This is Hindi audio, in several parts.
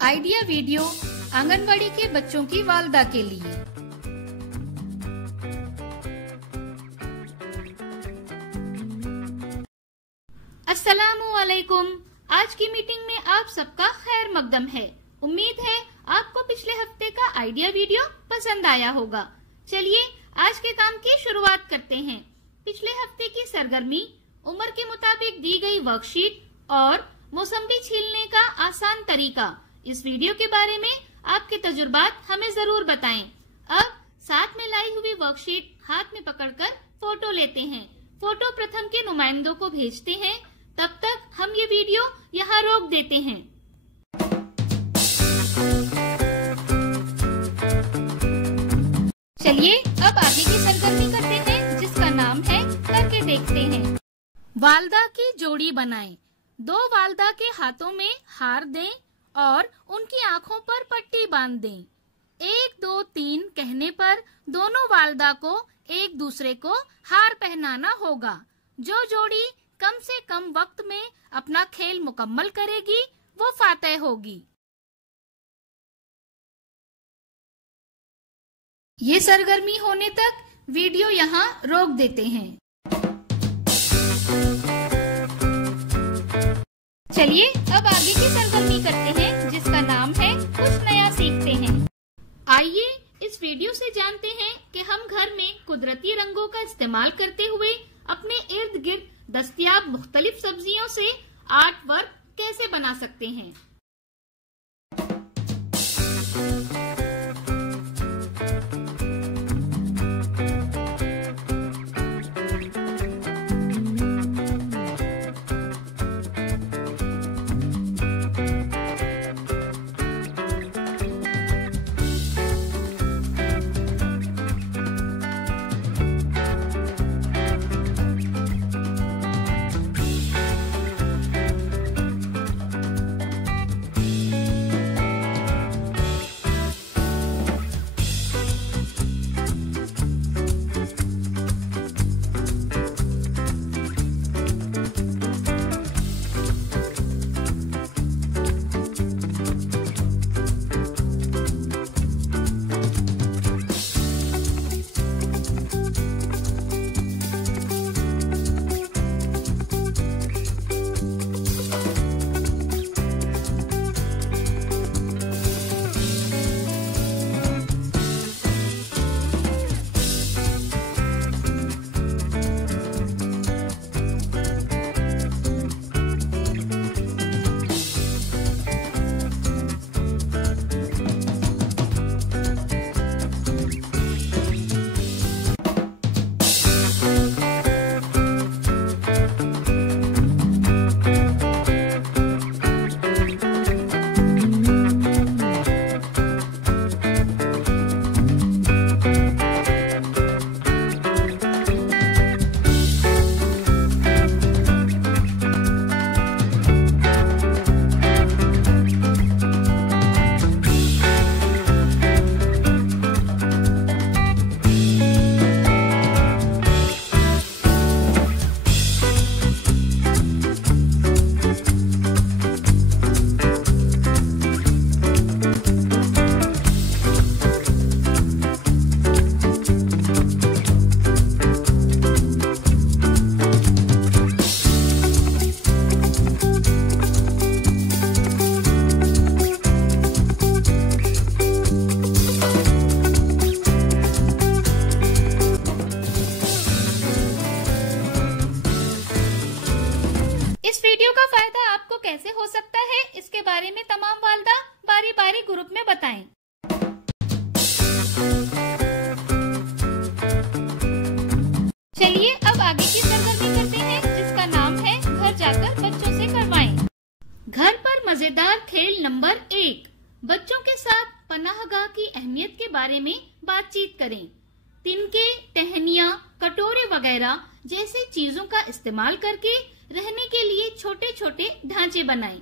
आइडिया वीडियो आंगनबाड़ी के बच्चों की वालदा के लिए। अस्सलामुअलैकुम। आज की मीटिंग में आप सबका खैर मकदम है। उम्मीद है आपको पिछले हफ्ते का आइडिया वीडियो पसंद आया होगा। चलिए आज के काम की शुरुआत करते हैं। पिछले हफ्ते की सरगर्मी, उम्र के मुताबिक दी गई वर्कशीट और मौसम्बी छीलने का आसान तरीका, इस वीडियो के बारे में आपके तजुर्बात हमें जरूर बताएं। अब साथ में लाई हुई वर्कशीट हाथ में पकड़कर फोटो लेते हैं। फोटो प्रथम के नुमाइंदों को भेजते हैं। तब तक हम ये वीडियो यहाँ रोक देते हैं। चलिए अब आगे की सरगर्मी करते हैं, जिसका नाम है करके देखते हैं। वालदा की जोड़ी बनाएं। दो वालदा के हाथों में हार दें और उनकी आंखों पर पट्टी बांध दें। 1 2 3 कहने पर दोनों वालदा को एक दूसरे को हार पहनाना होगा। जो जोड़ी कम से कम वक्त में अपना खेल मुकम्मल करेगी वो फातेह होगी। ये सरगर्मी होने तक वीडियो यहाँ रोक देते हैं। चलिए अब आगे की सरगर्मी करते हैं, जिसका नाम है कुछ नया सीखते हैं। आइए इस वीडियो से जानते हैं कि हम घर में कुदरती रंगों का इस्तेमाल करते हुए अपने इर्द गिर्द दस्तयाब मुख्तलिफ सब्जियों से आर्ट वर्क कैसे बना सकते हैं। इस वीडियो का फायदा आपको कैसे हो सकता है, इसके बारे में तमाम वालदा बारी बारी ग्रुप में बताएं। चलिए अब आगे की सरगर्मी करते हैं, जिसका नाम है घर जाकर बच्चों से करवाएं। घर पर मजेदार खेल नंबर 1, बच्चों के साथ पनाहगाह की अहमियत के बारे में बातचीत करें। तिनके, टहनियाँ, कटोरे वगैरह जैसी चीजों का इस्तेमाल करके रहने के लिए छोटे छोटे ढांचे बनाएं।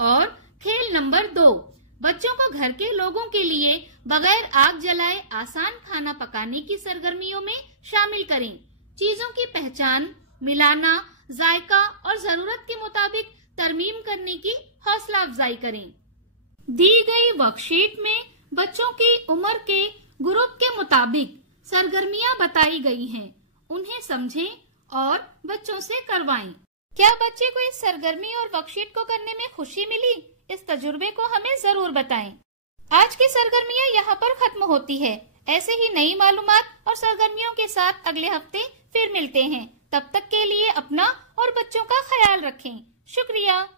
और खेल नंबर 2, बच्चों को घर के लोगों के लिए बगैर आग जलाए आसान खाना पकाने की सरगर्मियों में शामिल करें। चीजों की पहचान, मिलाना, जायका और जरूरत के मुताबिक तरमीम करने की हौसला अफजाई करें। दी गई वर्कशीट में बच्चों की उम्र के ग्रुप के मुताबिक सरगर्मियां बताई गई हैं। उन्हें समझें और बच्चों से करवाएं। क्या बच्चे को इस सरगर्मी और वर्कशीट को करने में खुशी मिली? इस तजुर्बे को हमें जरूर बताएं। आज की सरगर्मियां यहाँ पर खत्म होती है। ऐसे ही नई मालूमात और सरगर्मियों के साथ अगले हफ्ते फिर मिलते हैं। तब तक के लिए अपना और बच्चों का ख्याल रखें। शुक्रिया।